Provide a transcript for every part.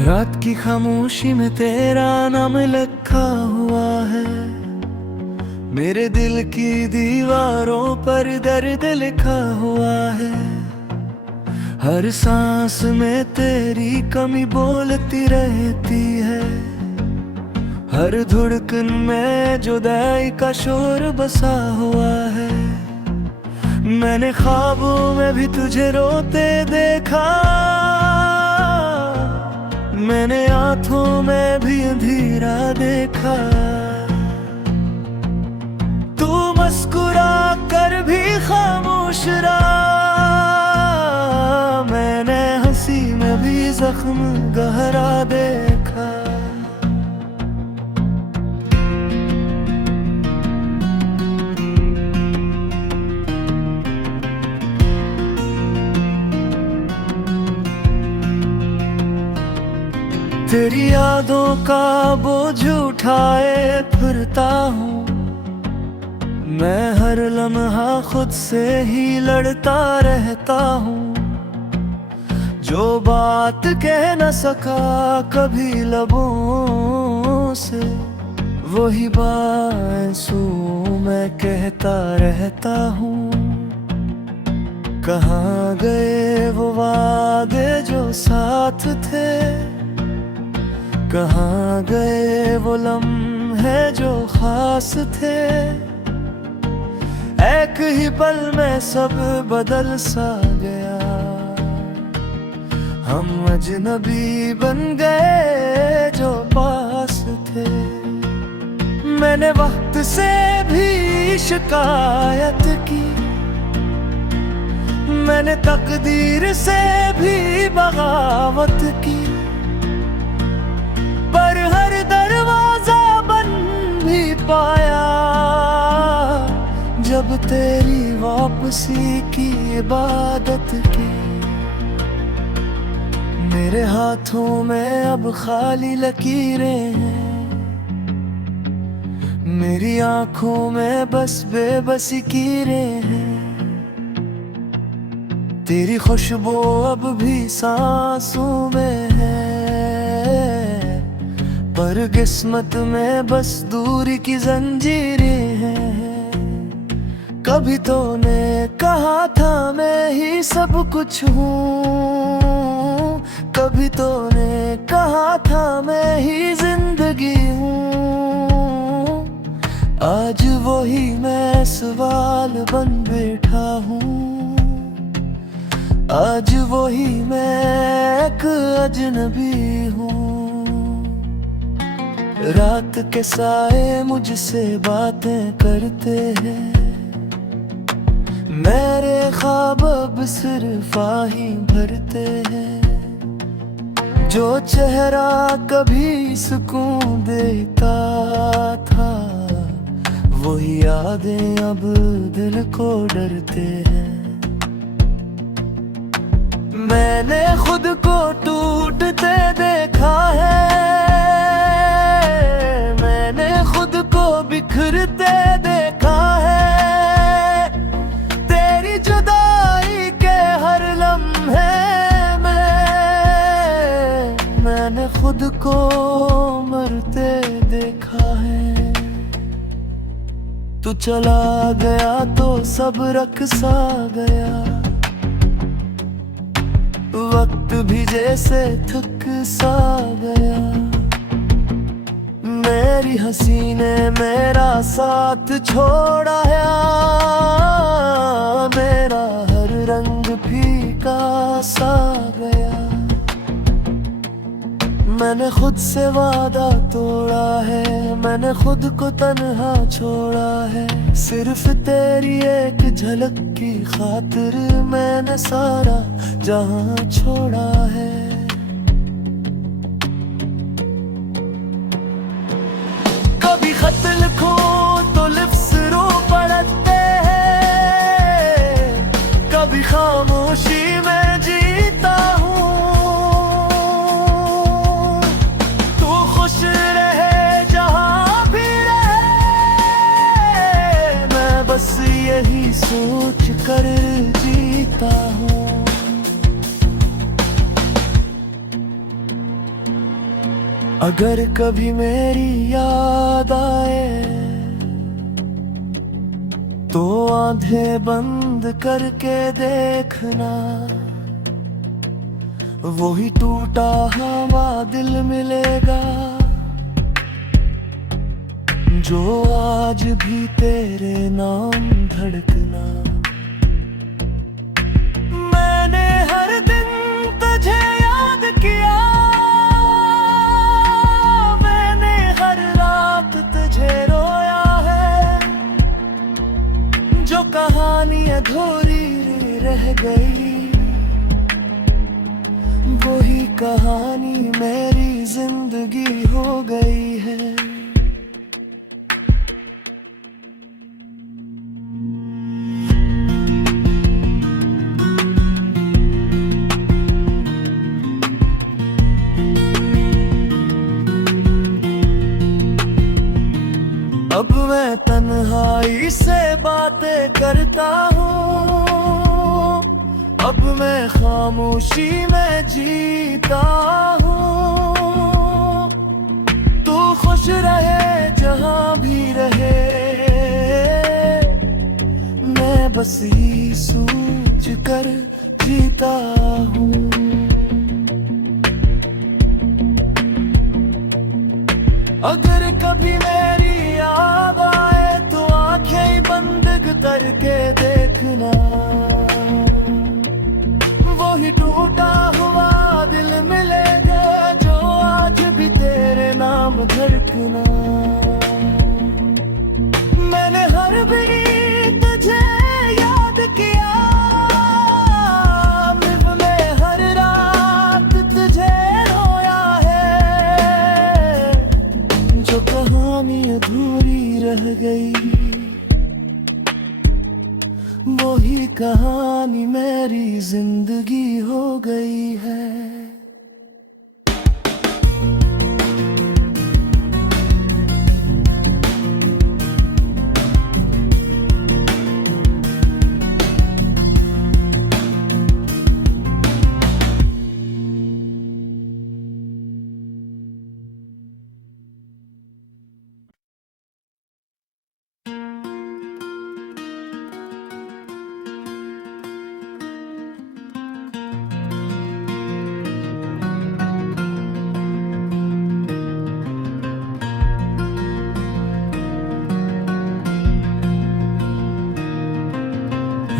रात की खामोशी में तेरा नाम लिखा हुआ है, मेरे दिल की दीवारों पर दर्द लिखा हुआ है। हर सांस में तेरी कमी बोलती रहती है, हर धड़कन में जुदाई का शोर बसा हुआ है। मैंने ख्वाबों में भी तुझे रोते देखा, मैंने आंखों में भी अंधेरा देखा। तू मुस्कुरा कर भी खामोश रहा, मैंने हंसी में भी जख्म गहरा देखा। तेरी यादों का बोझ उठाए फिरता हूँ मैं, हर लम्हा खुद से ही लड़ता रहता हूँ। जो बात कह न सका कभी लबों से, वही बांसू मैं कहता रहता हूँ। कहाँ गए वो वादे जो साथ थे, कहाँ गए वो लम्हे जो खास थे। एक ही पल में सब बदल सा गया, हम अजनबी बन गए जो पास थे। मैंने वक्त से भी शिकायत की, मैंने तकदीर से भी बगावत की, पर हर दरवाजा बंद भी पाया जब तेरी वापसी की इबादत की। मेरे हाथों में अब खाली लकीरें हैं, मेरी आंखों में बस बेबसी कीरें हैं। तेरी खुशबू अब भी सांसों में है, पर किस्मत में बस दूरी की जंजीरें हैं। कभी तो ने कहा था मैं ही सब कुछ हूँ, कभी तो ने कहा था मैं ही जिंदगी हूँ। आज वही मैं सवाल बन बैठा हूँ, आज वही मैं एक अजनबी हूँ। रात के साए मुझसे बातें करते हैं, मेरे ख्वाब अब सिर्फ आही भरते हैं। जो चेहरा कभी सुकून देता था, वही यादें अब दिल को डरते हैं। मैंने खुद को टूटते देखा है, मैंने खुद को बिखरते देखा है। तेरी जुदाई के हर लम्हे में मैंने खुद को मरते देखा है। तू चला गया तो सब रक़्सा गया, वक्त भी जैसे थक सा गया। मेरी हंसी ने मेरा साथ छोड़ा है, मेरा हर रंग फीका सा गया। मैंने खुद से वादा तोड़ा है, मैंने खुद को तन्हा छोड़ा है। सिर्फ तेरी एक झलक की खातिर मैंने सारा जहां छोड़ा है। कभी खत लिखो तो लिप्स रो पड़ते हैं, कभी खामोशी में जीता हूँ। तू खुश रहे जहां भी रहे, मैं बस यही सोच कर जीता हूँ। अगर कभी मेरी याद आए तो आंखें बंद करके देखना, वही टूटा हुआ दिल मिलेगा जो आज भी तेरे नाम धड़कना। मैंने हर दिन तुझे याद किया, मैंने हर रात तुझे रोया है, जो कहानी अधूरी रह गई वही कहानी मेरी जिंदगी हो गई है। अब मैं तन्हाई से बातें करता हूँ, अब मैं खामोशी में जीता हूँ। तू खुश रहे जहाँ भी रहे, मैं बस ही सोच कर जीता हूँ। अगर कभी मेरी याद आए तो आंखें बंद करके देखना, वही टूटा हुआ दिल मिलेगा जो आज भी तेरे नाम धड़कना। मैंने हर भी तुझे याद किया, मैं हर रात तुझे रोया है, जो कहानी अधूरी रह गई वही कहानी मेरी जिंदगी हो गई है।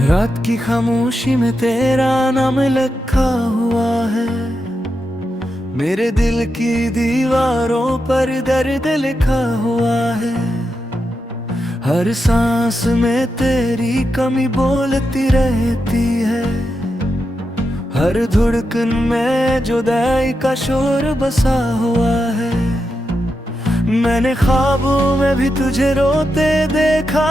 रात की खामोशी में तेरा नाम लिखा हुआ है, मेरे दिल की दीवारों पर दर्द लिखा हुआ है। हर सांस में तेरी कमी बोलती रहती है, हर धड़कन में जुदाई का शोर बसा हुआ है। मैंने ख्वाबों में भी तुझे रोते देखा,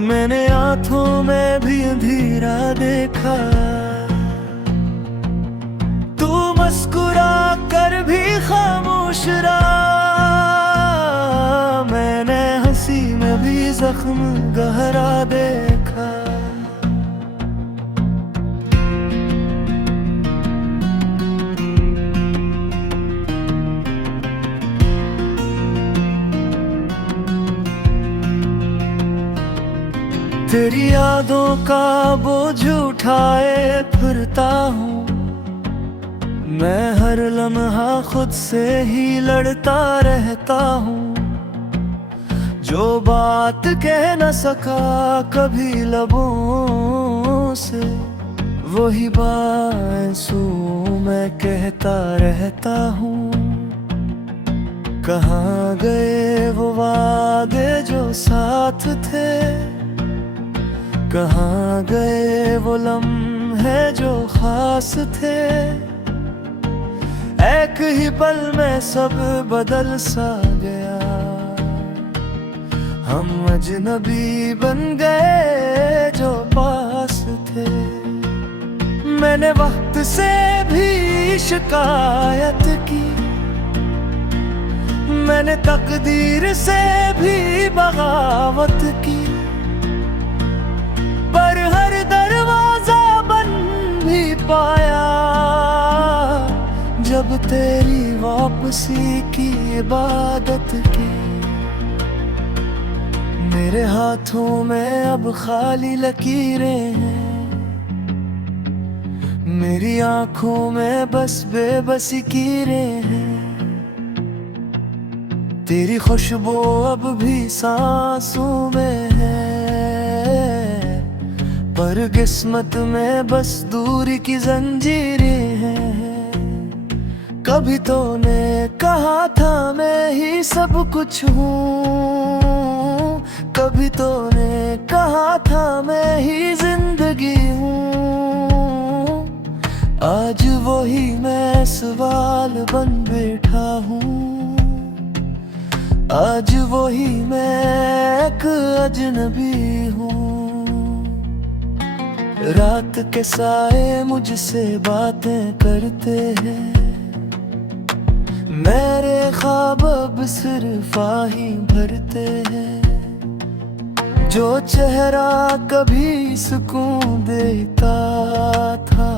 मैंने आंखों में भी अंधेरा देखा। तू मुस्कुरा कर भी खामोश रहा, मैंने हंसी में भी जख्म गहरा देखा। तेरी यादों का बोझ उठाए फिरता हूँ, मैं हर लम्हा खुद से ही लड़ता रहता हूँ। जो बात कह न सका कभी लबों से, वही बांसुओं मैं कहता रहता हूँ। कहाँ गए वो वादे जो साथ थे, कहाँ गए वो लम्हे जो खास थे। एक ही पल में सब बदल सा गया, हम अजनबी बन गए जो पास थे। मैंने वक्त से भी शिकायत की, मैंने तकदीर से भी बगावत की, पर हर दरवाजा बंद भी पाया जब अब तेरी वापसी की इबादत की। मेरे हाथों में अब खाली लकीरें हैं, मेरी आंखों में बस बेबसी कीरें हैं। तेरी खुशबू अब भी सांसों में है, पर किस्मत में बस दूरी की जंजीरें हैं। कभी तो ने कहा था मैं ही सब कुछ हूँ, कभी तो ने कहा था मैं ही जिंदगी हूँ। आज वही मैं सवाल बन बैठा हूँ, आज वही मैं एक अजनबी हूँ। रात के साए मुझसे बातें करते हैं, मेरे ख्वाब अब सिर्फ आही भरते हैं। जो चेहरा कभी सुकून देता था,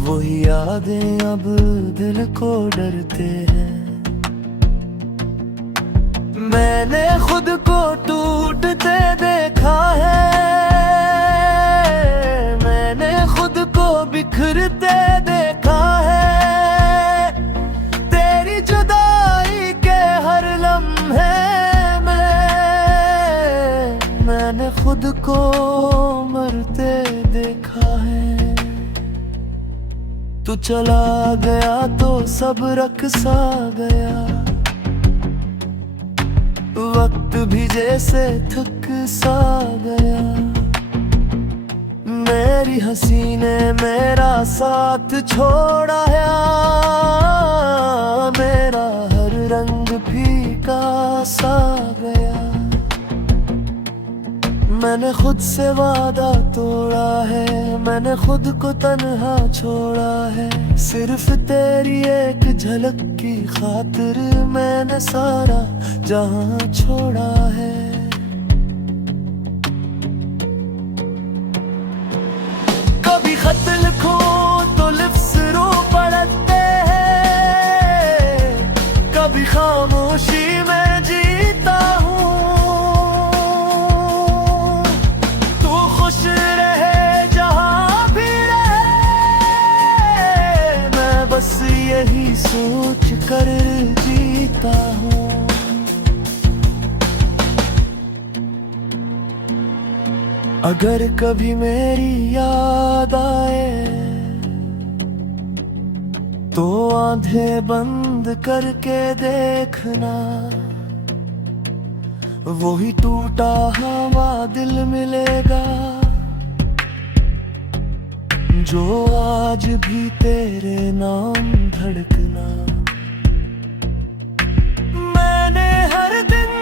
वही यादें अब दिल को डरते हैं। मैंने खुद को टूटते देखा है, मैंने खुद को बिखरते देखा है। तेरी जुदाई के हर लम्हे में मैंने खुद को मरते देखा है। तू चला गया तो सब रक़्सा गया, वक्त भी जैसे थक सा गया। मेरी हंसी ने मेरा साथ छोड़ाया, मेरा हर रंग फीका सा गया। मैंने खुद से वादा तोड़ा है, मैंने खुद को तन्हा छोड़ा है। सिर्फ तेरी एक झलक की खातिर मैंने सारा जहां छोड़ा है। कभी खत लिखो तो लिप्स रो पड़ते हैं, कभी खामोशी में जीता हूँ। तू खुश रहे जहां भी रहे, मैं बस यही सोच कर जीता हूँ। अगर कभी मेरी याद आए तो आंखें बंद करके देखना, वही टूटा हुआ दिल मिलेगा जो आज भी तेरे नाम धड़कना। मैंने हर दिन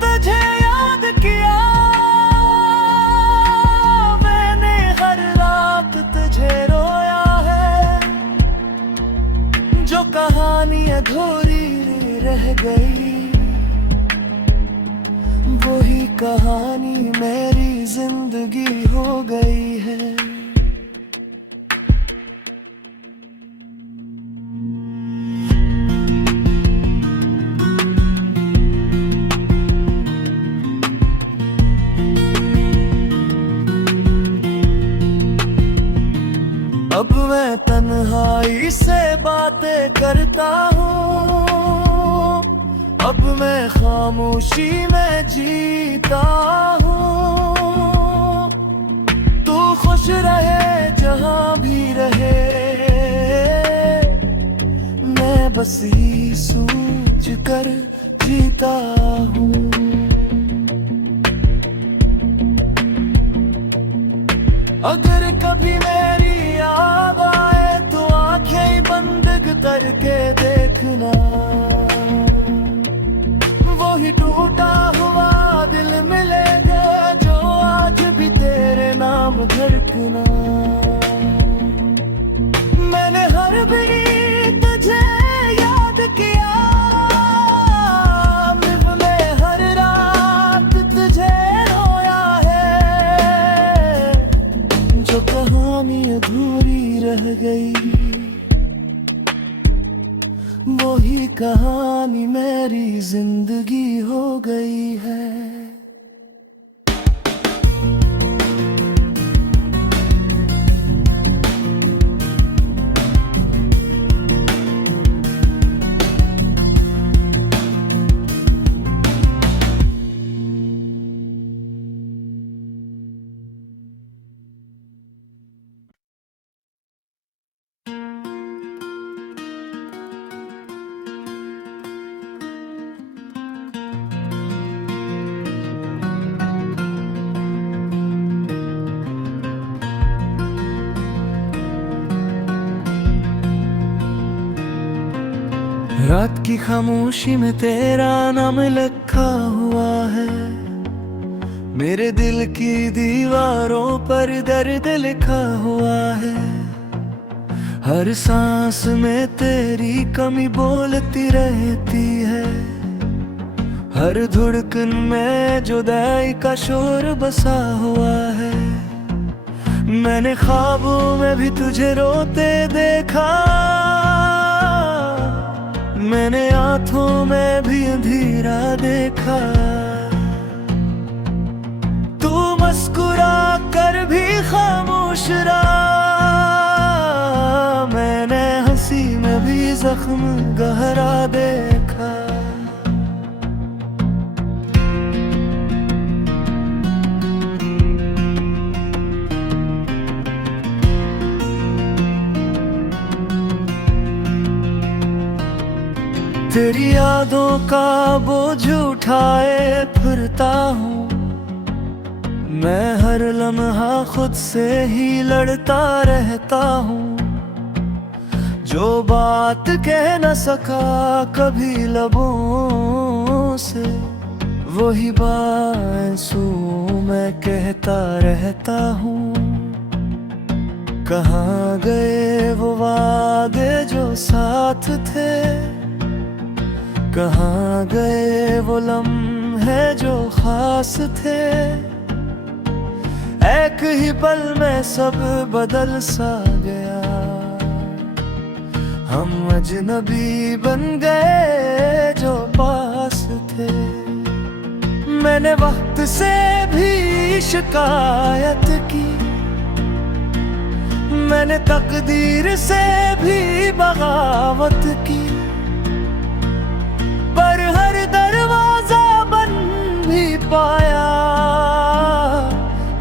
तुझे याद किया, तुझे रोया है। जो कहानी अधूरी रह गई, वही कहानी मेरी जिंदगी हो गई है। अब मैं तन्हाई से बातें करता हूँ, अब मैं खामोशी में जीता हूँ। तू खुश रहे जहाँ भी रहे, मैं बस ही सोच कर जीता हूँ। अगर कभी मेरी याद आए तो आंखें ही बंद करके देखना, वही टूटा हुआ दिल मिलेगा जो आज भी तेरे नाम धड़कना। मैंने हर भी तुझे याद किया, मैंने हर रात तुझे रोया है। जो कहानी अधूरी रह गई, रात की खामोशी में तेरा नाम लिखा हुआ है, मेरे दिल की दीवारों पर दर्द लिखा हुआ है। हर सांस में तेरी कमी बोलती रहती है, हर धड़कन में जुदाई का शोर बसा हुआ है। मैंने ख्वाबों में भी तुझे रोते देखा, मैंने आंखों में भी अंधेरा देखा। तू मुस्कुरा कर भी खामोश रहा, मैंने हंसी में भी जख्म गहरा देखा। तेरी यादों का बोझ उठाए फिरता हूँ मैं, हर लम्हा खुद से ही लड़ता रहता हूँ। जो बात कह न सका कभी लबों से, वही बांसू मैं कहता रहता हूँ। कहाँ गए वो वादे जो साथ थे, कहाँ गए वो लम्हे जो खास थे। एक ही पल में सब बदल सा गया, हम अजनबी बन गए जो पास थे। मैंने वक्त से भी शिकायत की, मैंने तकदीर से भी बगावत की, पर हर दरवाजा बंद भी पाया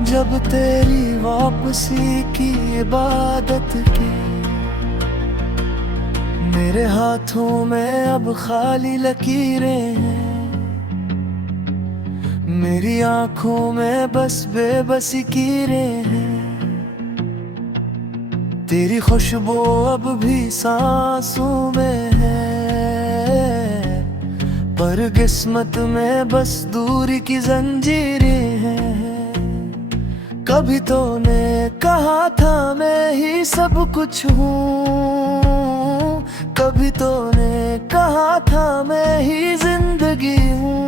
जब तेरी वापसी की इबादत की। मेरे हाथों में अब खाली लकीरें हैं, मेरी आंखों में बस बेबसी कीरें हैं। तेरी खुशबू अब भी सांसों में है, पर किस्मत में बस दूरी की जंजीरें हैं। कभी तो ने कहा था मैं ही सब कुछ हूँ, कभी तो ने कहा था मैं ही जिंदगी हूँ।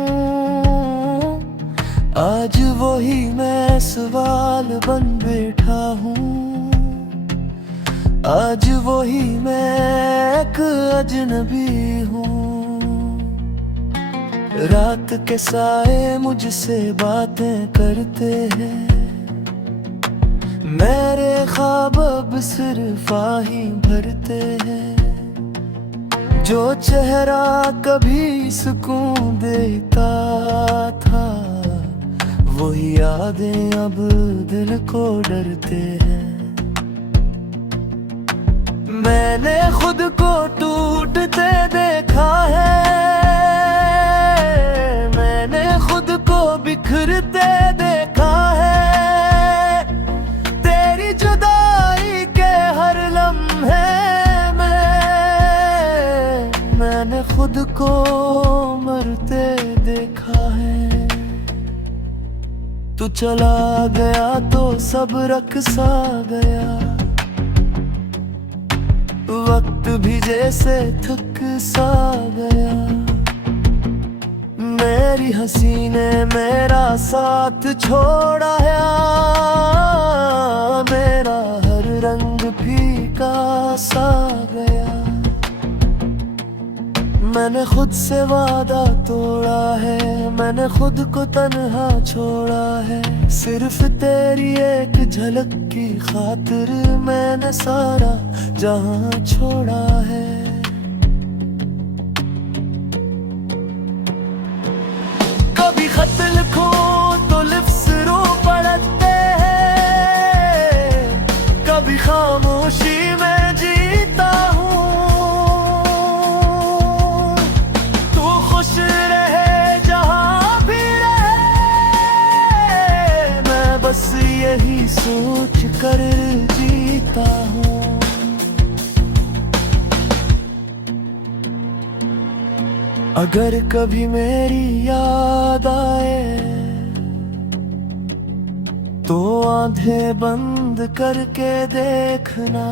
आज वही मैं सवाल बन बैठा हूँ, आज वही मैं एक अजनबी हूँ। रात के साए मुझसे बातें करते हैं, मेरे ख्वाब अब सिर्फ आही भरते हैं। जो चेहरा कभी सुकून देता था, वही यादें अब दिल को डरते हैं। मैंने खुद को टूटते देखा है, मैंने खुद को बिखरते देखा है। तेरी जुदाई के हर लम्हे में मैंने खुद को मरते देखा है। तू चला गया तो सब रख सा गया, वक्त भी जैसे थक सा गया। मेरी हंसी ने मेरा साथ छोड़ा है, मेरा हर रंग फीका सा गया। मैंने खुद से वादा तोड़ा है, मैंने खुद को तन्हा छोड़ा है। सिर्फ तेरी एक झलक की खातिर मैंने सारा जहां छोड़ा है। कभी खत लिखो तो लिप्स रो पड़ते हैं, कभी खामोशी में जीता हूँ। तू खुश रहे जहाँ भी रहे, मैं बस यही सोच कर जीता हूँ। अगर कभी मेरी याद आए तो आंखें बंद करके देखना,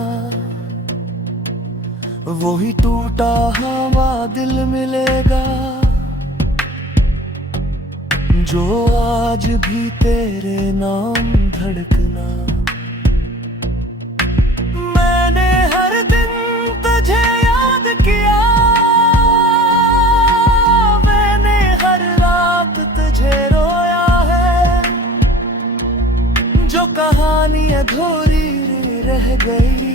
वही टूटा हुआ दिल मिलेगा जो आज भी तेरे नाम धड़कना। मैंने हर दिन तुझे याद किया, मैंने हर रात तुझे रोया है, जो कहानी अधूरी रह गई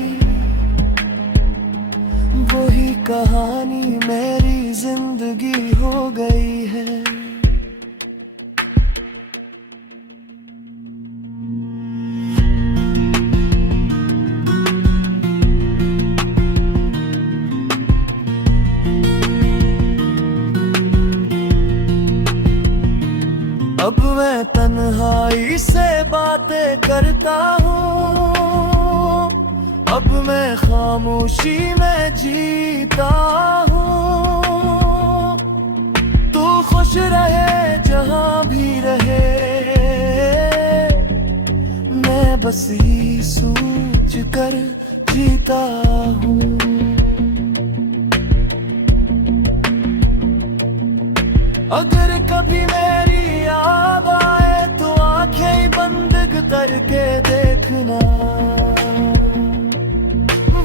वही कहानी मेरी जिंदगी हो गई है। अब मैं तन्हाई से बातें करता हूँ, अब मैं खामोशी में जीता हूँ। तू खुश रहे जहाँ भी रहे, मैं बस ही सोच कर जीता हूँ। अगर कभी मेरी याद आए तो आंखें बंद करके देखना,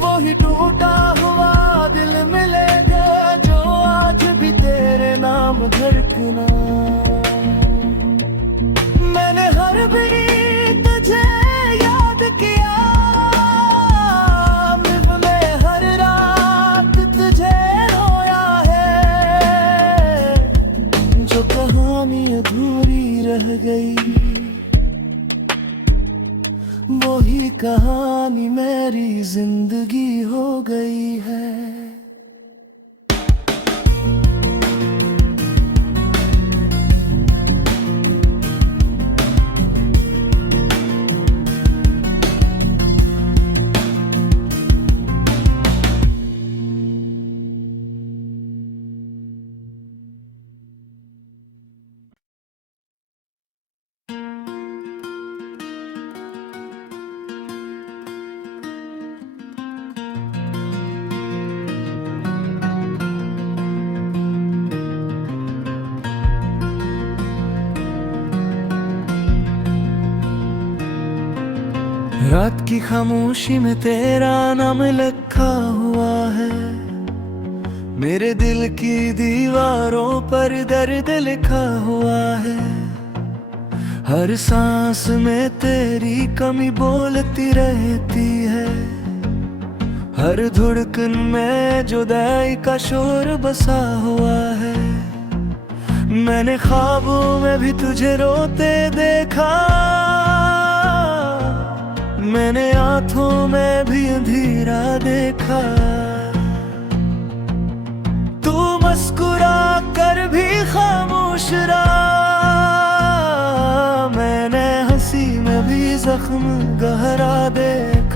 वही टूटा हुआ दिल मिलेगा जो आज भी तेरे नाम धड़कना। मैंने हर भी तुझे याद किया, मैंने हर रात तुझे रोया है, जो कहानी अधूरी रह गई वही कहानी मेरी जिंदगी हो गई है। रात की खामोशी में तेरा नाम लिखा हुआ है, मेरे दिल की दीवारों पर दर्द लिखा हुआ है। हर सांस में तेरी कमी बोलती रहती है, हर धड़कन में जुदाई का शोर बसा हुआ है। मैंने ख्वाबों में भी तुझे रोते देखा, मैंने आंखों में भी अंधेरा देखा। तू मुस्कुरा कर भी खामोश रहा, मैंने हंसी में भी जख्म गहरा देखा।